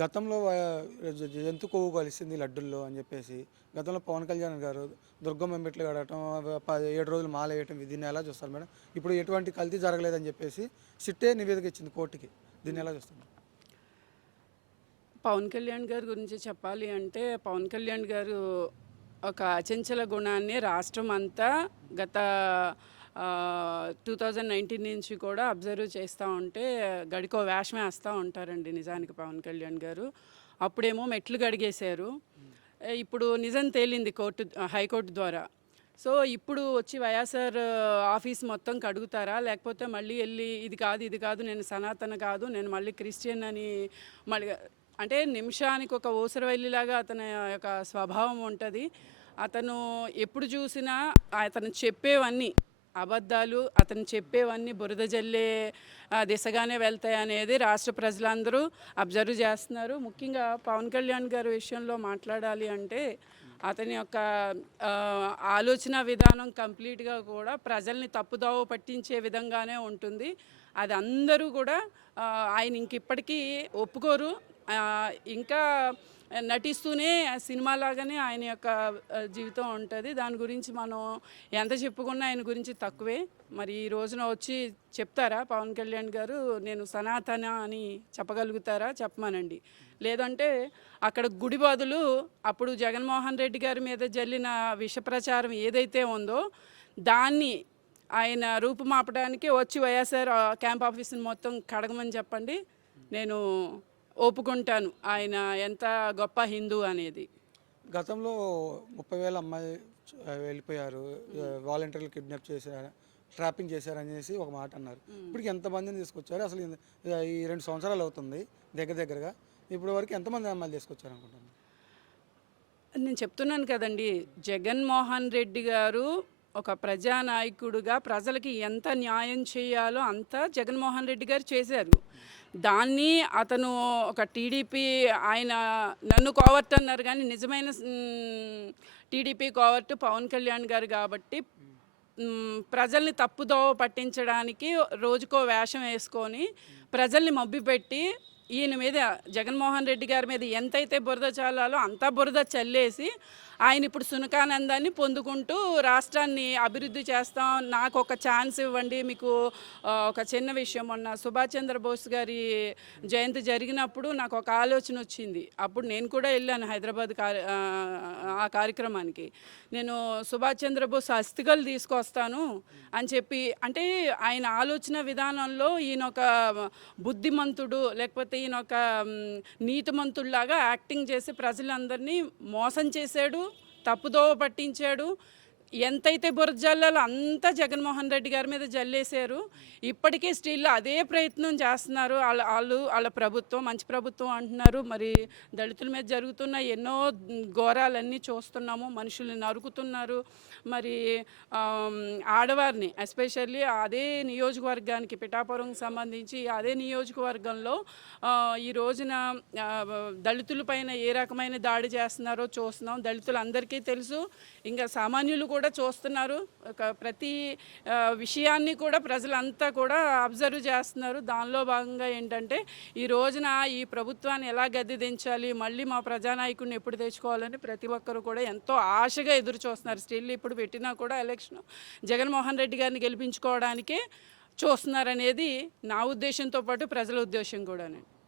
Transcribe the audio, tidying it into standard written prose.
గతంలో జంతు కొవ్వు కలిసింది లడ్డుల్లో అని చెప్పేసి గతంలో పవన్ కళ్యాణ్ గారు దుర్గమ్మ మెట్లు కడటం 7 రోజులు మాల వేయటం దీన్ని ఎలా చూస్తారు మేడం? ఇప్పుడు ఎటువంటి కల్తీ జరగలేదని చెప్పేసి సిట్టే నివేదిక ఇచ్చింది కోర్టుకి. దీన్ని ఎలా చూస్తారు? పవన్ కళ్యాణ్ గారి గురించి చెప్పాలి అంటే, పవన్ కళ్యాణ్ గారు ఒక అచంచల గుణాన్ని రాష్ట్రం అంతా గత 2019 నుంచి కూడా అబ్జర్వ్ చేస్తూ ఉంటే గడికో వేషం వేస్తూ ఉంటారండి నిజానికి పవన్ కళ్యాణ్ గారు. అప్పుడేమో మెట్లు గడిగేశారు, ఇప్పుడు నిజం తేలింది హైకోర్టు ద్వారా. సో ఇప్పుడు వచ్చి వైఎస్ఆర్ ఆఫీస్ మొత్తం కడుగుతారా, లేకపోతే మళ్ళీ వెళ్ళి ఇది కాదు నేను సనాతన కాదు, నేను మళ్ళీ క్రిస్టియన్ అని మళ్ళీ అంటే నిమిషానికి ఒక ఊసరవెల్లిలాగా అతని యొక్క స్వభావం ఉంటుంది. అతను ఎప్పుడు చూసినా అతను చెప్పేవన్నీ అబద్ధాలు, అతను చెప్పేవన్నీ బురద జల్లే దిశగానే వెళ్తాయి అనేది రాష్ట్ర ప్రజలందరూ అబ్జర్వ్ చేస్తున్నారు. ముఖ్యంగా పవన్ కళ్యాణ్ గారి విషయంలో మాట్లాడాలి అంటే, అతని యొక్క ఆలోచన విధానం కంప్లీట్గా కూడా ప్రజల్ని తప్పుదోవ పట్టించే విధంగానే ఉంటుంది. అది అందరూ కూడా ఆయన ఇంకిప్పటికీ ఒప్పుకోరు. ఇంకా నటిస్తూనే సినిమాలాగానే ఆయన యొక్క జీవితం ఉంటుంది. దాని గురించి మనం ఎంత చెప్పుకున్నా ఆయన గురించి తక్కువే. మరి ఈ రోజున వచ్చి చెప్తారా పవన్ కళ్యాణ్ గారు నేను సనాతన అని చెప్పగలుగుతారా? చెప్పమానండి. లేదంటే అక్కడ గుడి బదులు అప్పుడు జగన్మోహన్ రెడ్డి గారి మీద జల్లిన విష ప్రచారం ఏదైతే ఉందో దాన్ని ఆయన రూపుమాపడానికి వచ్చి వైఎస్ఆర్ క్యాంప్ ఆఫీస్ని మొత్తం కడగమని చెప్పండి, నేను ఒప్పుకుంటాను ఆయన ఎంత గొప్ప హిందూ అనేది. గతంలో 30,000 అమ్మాయి వెళ్ళిపోయారు, వాలంటీర్లు కిడ్నాప్ చేశారు, ట్రాపింగ్ చేశారనేసి ఒక మాట అన్నారు. ఇప్పటికి ఎంతమందిని తీసుకొచ్చారు? అసలు ఈ 2 సంవత్సరాలు అవుతుంది దగ్గరగా, ఇప్పటి వరకు ఎంతమంది అమ్మాయిలు తీసుకొచ్చారు అనుకుంటున్నాను? నేను చెప్తున్నాను కదండి, జగన్మోహన్ రెడ్డి గారు ఒక ప్రజానాయకుడుగా ప్రజలకి ఎంత న్యాయం చేయాలో అంత జగన్మోహన్ రెడ్డి గారు చేశారు. దాన్ని అతను ఒక టీడీపీ ఆయన నన్ను కోవర్ట్ అన్నారు, కానీ నిజమైన టీడీపీ కోవర్ట్ పవన్ కళ్యాణ్ గారు కాబట్టి ప్రజల్ని తప్పుదోవ పట్టించడానికి రోజుకో వేషం వేసుకొని ప్రజల్ని మభ్యపెట్టి ఈయన మీద జగన్మోహన్ రెడ్డి గారి మీద ఎంతైతే బురద చల్లాలో అంతా బురద చల్లేసి ఆయన ఇప్పుడు సునకానందాన్ని పొందుకుంటూ రాష్ట్రాన్ని అభివృద్ధి చేస్తాం, నాకు ఒక ఛాన్స్ ఇవ్వండి. మీకు ఒక చిన్న విషయం, మొన్న సుభాష్ చంద్రబోస్ గారి జయంతి జరిగినప్పుడు నాకు ఒక ఆలోచన వచ్చింది. అప్పుడు నేను కూడా వెళ్ళాను హైదరాబాద్ ఆ కార్యక్రమానికి. నేను సుభాష్ చంద్రబోస్ అస్థికలు తీసుకొస్తాను అని చెప్పి, అంటే ఆయన ఆలోచన విధానంలో ఈయన ఒక బుద్ధిమంతుడు లేకపోతే ఈయన ఒక నీతిమంతుడిలాగా యాక్టింగ్ చేసి ప్రజలందరినీ మోసం చేశాడు, తప్పుదోవ పట్టించాడు. ఎంతైతే బురద జల్లాలో అంతా జగన్మోహన్ రెడ్డి గారి మీద జల్లేశారు. ఇప్పటికీ స్టిల్ అదే ప్రయత్నం చేస్తున్నారు వాళ్ళ ప్రభుత్వం. మంచి ప్రభుత్వం అంటున్నారు, మరి దళితుల మీద జరుగుతున్న ఎన్నో ఘోరాలన్నీ చూస్తున్నాము. మనుషుల్ని నరుకుతున్నారు, మరి ఆడవారిని ఎస్పెషల్లీ అదే నియోజకవర్గానికి పిఠాపురంకి సంబంధించి అదే నియోజకవర్గంలో ఈ రోజున దళితుల పైన ఏ రకమైన దాడి చేస్తున్నారో చూస్తున్నాం. దళితులు అందరికీ తెలుసు, ఇంకా సామాన్యులు కూడా చూస్తున్నారు. ప్రతి విషయాన్ని కూడా ప్రజలంతా కూడా అబ్జర్వ్ చేస్తున్నారు. దానిలో భాగంగా ఏంటంటే ఈ రోజున ఈ ప్రభుత్వాన్ని ఎలా గద్దె దించాలి, మళ్ళీ మా ప్రజానాయకుడిని ఎప్పుడు తెచ్చుకోవాలని ప్రతి ఒక్కరు కూడా ఎంతో ఆశగా ఎదురు చూస్తున్నారు. స్టిల్ ఇప్పుడు పెట్టినా కూడా ఎలక్షన్ జగన్మోహన్ రెడ్డి గారిని గెలిపించుకోవడానికే చూస్తున్నారనేది నా ఉద్దేశంతో పాటు ప్రజల ఉద్దేశం కూడా.